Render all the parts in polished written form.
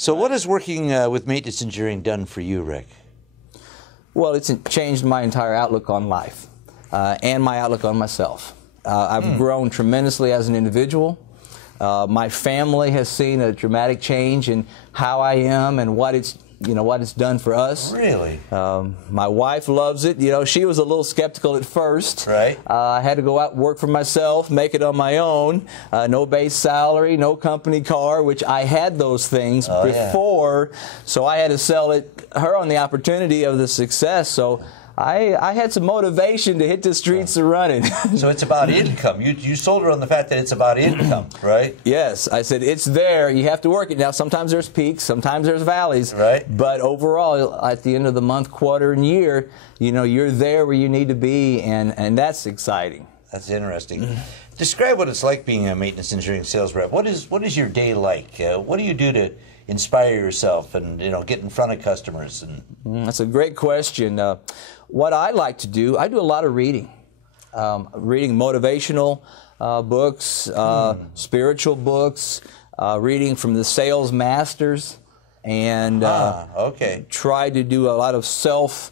So what has working with maintenance engineering done for you, Rick? Well, it's changed my entire outlook on life and my outlook on myself. I've grown tremendously as an individual. My family has seen a dramatic change in how I am and what it's done for us. Really? My wife loves it. You know, she was a little skeptical at first. Right. I had to go out and work for myself, make it on my own. No base salary, no company car, which I had those things before. So I had to sell her on the opportunity of the success. So I had some motivation to hit the streets of running. So it's about income. You sold her on the fact that it's about income, right? Yes. I said, it's there. You have to work it. Now, sometimes there's peaks, sometimes there's valleys. Right. But overall, at the end of the month, quarter, and year, you know, you're there where you need to be, and that's exciting. That's interesting. Describe what it's like being a maintenance engineering sales rep. What is your day like? What do you do to inspire yourself and, you know, get in front of customers? And that's a great question. What I like to do, I do a lot of reading. Reading motivational books, spiritual books, reading from the sales masters, and try to do a lot of self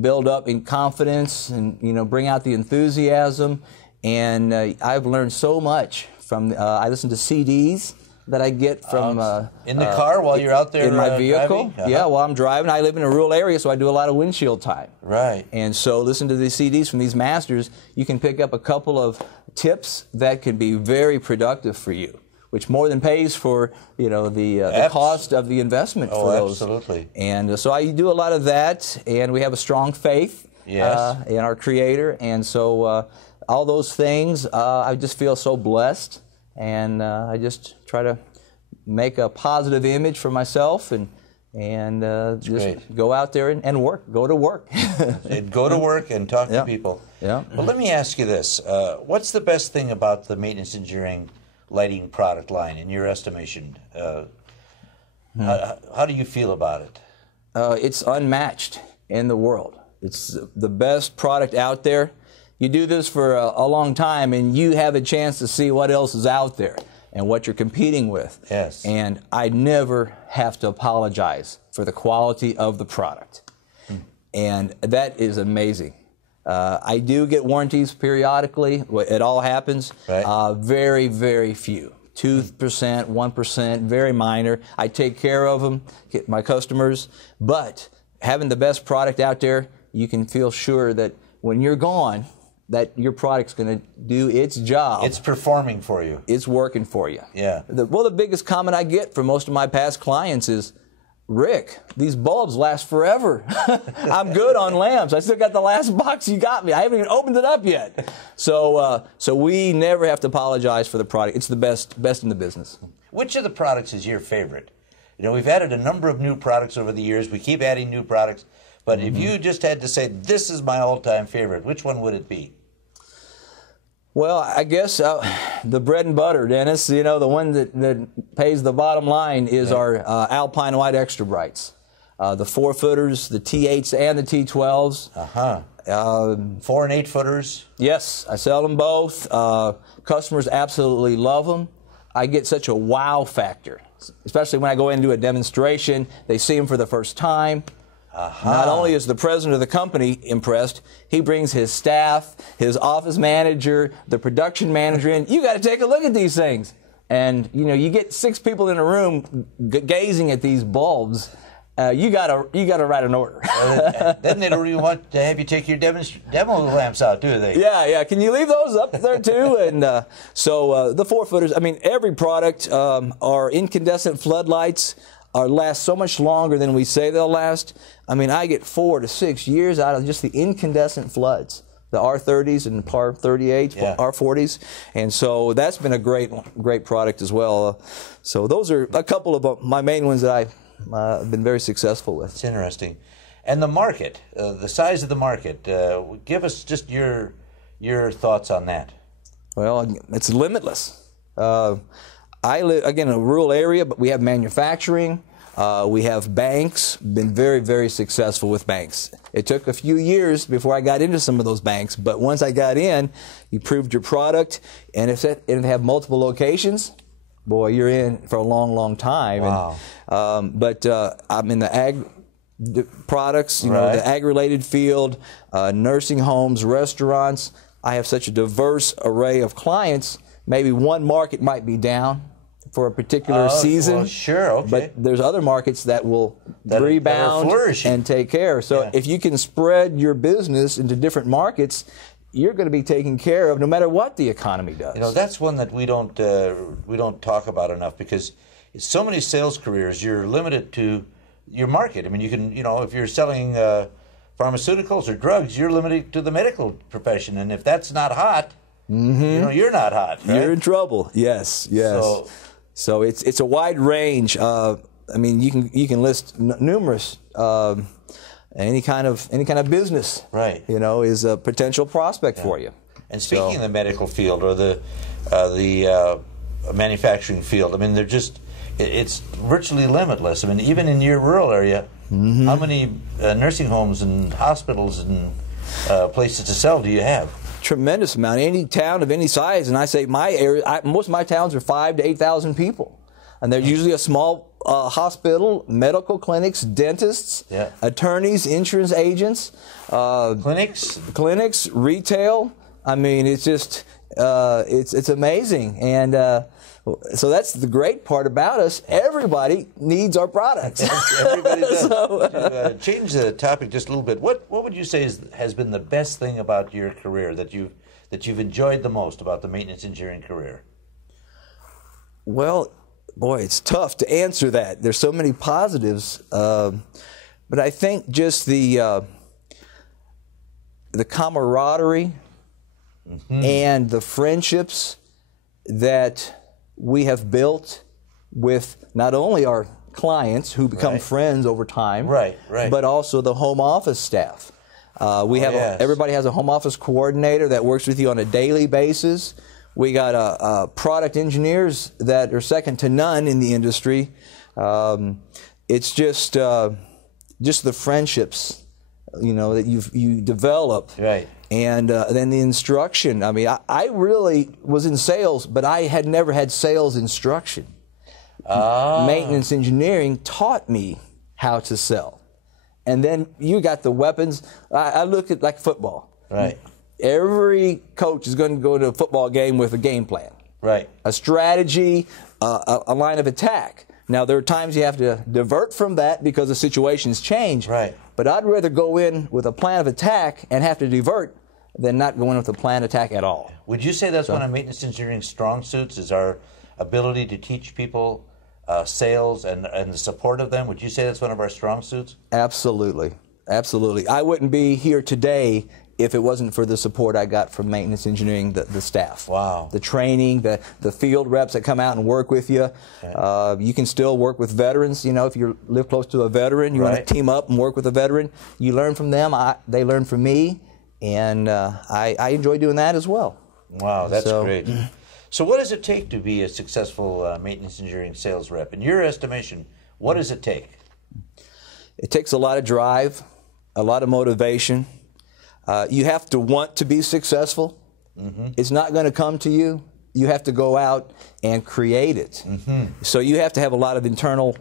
build up in confidence, and, you know, bring out the enthusiasm. And I've learned so much from. I listen to CDs that I get from in the car while you're out there in my vehicle. Driving? Yeah, while I'm driving. I live in a rural area, so I do a lot of windshield time. Right. And so listen to these CDs from these masters. You can pick up a couple of tips that can be very productive for you, which more than pays for, you know, the cost of the investment for those. Absolutely. And so I do a lot of that, and we have a strong faith in our Creator, and so all those things, I just feel so blessed. And I just try to make a positive image for myself, and just go out there and work. Go to work. Go to work and talk to people. Yeah. Well, let me ask you this: what's the best thing about the maintenance engineering lighting product line, in your estimation? How do you feel about it? It's unmatched in the world. It's the best product out there. You do this for a long time, and you have a chance to see what else is out there and what you're competing with. Yes. And I never have to apologize for the quality of the product. And that is amazing. I do get warranties periodically. It all happens. Right. Very, very few. 2%, 1%, very minor. I take care of them, get my customers. But having the best product out there, you can feel sure that when you're gone, that your product's going to do its job. It's performing for you. It's working for you. Yeah. Well, the biggest comment I get from most of my past clients is, Rick, these bulbs last forever. I'm good on lamps. I still got the last box you got me. I haven't even opened it up yet. So we never have to apologize for the product. It's the best in the business. Which of the products is your favorite? You know, we've added a number of new products over the years. We keep adding new products. But if you just had to say, this is my all-time favorite, which one would it be? Well, I guess the bread and butter, Dennis, you know, the one that pays the bottom line is our Alpine White Extra Brights. The 4-footers, the T8s and the T12s. 4 and 8 footers? Yes, I sell them both. Customers absolutely love them. I get such a wow factor, especially when I go in and do a demonstration. They see them for the first time. Not only is the president of the company impressed, he brings his staff, his office manager, the production manager in. You got to take a look at these things. And, you know, you get 6 people in a room gazing at these bulbs. You got to write an order. Then they don't even want to have you take your demo lamps out, do they? Yeah. Can you leave those up there too? And so the 4-footers. I mean, every product, our incandescent floodlights last so much longer than we say they'll last. I mean, I get 4 to 6 years out of just the incandescent floods, the R30s and Par 38s, R40s, and so that's been a great product as well. So those are a couple of my main ones that I've been very successful with. It's interesting. And the market, the size of the market, give us just your thoughts on that. Well, it's limitless. I live, again, in a rural area, but we have manufacturing. We have banks, been very, very successful with banks. It took a few years before I got into some of those banks, but once I got in, you proved your product, and if they have multiple locations, boy, you're in for a long, long time. Wow. But I'm in the ag products, you know, the ag-related field, nursing homes, restaurants. I have such a diverse array of clients. Maybe one market might be down for a particular season. Well, sure, okay. But there's other markets that will rebound and take care. So if you can spread your business into different markets, you're going to be taken care of no matter what the economy does. You know, that's one that we don't talk about enough, because so many sales careers, you're limited to your market. I mean, you can, you know, if you're selling pharmaceuticals or drugs, you're limited to the medical profession, and if that's not hot, you know, you're not hot. Right? You're in trouble. Yes, yes. So it's a wide range. I mean, you can list numerous. Any kind of business, right? You know, is a potential prospect for you. And speaking of the medical field or the manufacturing field, I mean, they're just, it's virtually limitless. I mean, even in your rural area, how many nursing homes and hospitals and places to sell do you have? Tremendous amount. Any town of any size, and I say my area, most of my towns are 5,000 to 8,000 people, and they're usually a small hospital, medical clinics, dentists, attorneys, insurance agents, clinics, retail. I mean, it's just it's amazing, and so that's the great part about us. Everybody needs our products. Everybody does. To change the topic just a little bit, what would you say has been the best thing about your career that you've enjoyed the most about the maintenance engineering career? Well, boy, it's tough to answer that. There's so many positives, but I think just the camaraderie and the friendships that we have built with not only our clients who become friends over time, but also the home office staff. We have everybody has a home office coordinator that works with you on a daily basis. We got product engineers that are second to none in the industry. It's just the friendships, you know, that you develop. And then the instruction. I mean, I really was in sales, but I had never had sales instruction. Maintenance engineering taught me how to sell. And then you got the weapons. I look at like football. Every coach is going to go to a football game with a game plan. A strategy, a line of attack. Now, there are times you have to divert from that because the situations change. But I'd rather go in with a plan of attack and have to divert than not go in with a plan of attack at all. Would you say that's one of maintenance engineering's strong suits, is our ability to teach people sales and the support of them? Would you say that's one of our strong suits? Absolutely. Absolutely. I wouldn't be here today if it wasn't for the support I got from maintenance engineering, the staff. The training, the field reps that come out and work with you. You can still work with veterans. You know, if you live close to a veteran, you want to team up and work with a veteran. You learn from them. They learn from me. And I enjoy doing that as well. Wow, that's great. So what does it take to be a successful maintenance engineering sales rep? In your estimation, what does it take? It takes a lot of drive, a lot of motivation. You have to want to be successful. It's not going to come to you. You have to go out and create it. So you have to have a lot of internal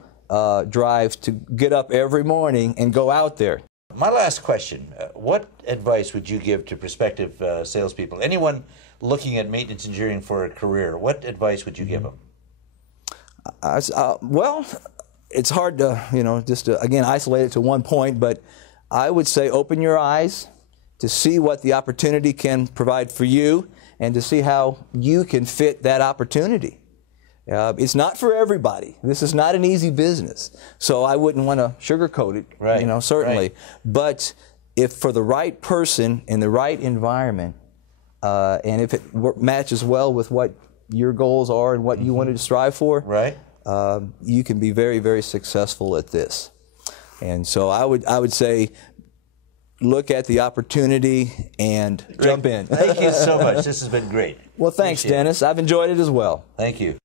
drive to get up every morning and go out there. My last question, what advice would you give to prospective salespeople? Anyone looking at maintenance engineering for a career, what advice would you give them? Well, it's hard to, you know, just to, again, isolate it to one point, but I would say open your eyes to see what the opportunity can provide for you and to see how you can fit that opportunity. It's not for everybody. This is not an easy business. So I wouldn't want to sugarcoat it, you know, certainly. But if for the right person in the right environment, and if it matches well with what your goals are and what you wanted to strive for, you can be very, very successful at this. And so I would say look at the opportunity and jump in. Thank you so much. This has been great. Well, thanks, Dennis. I've enjoyed it as well. Thank you.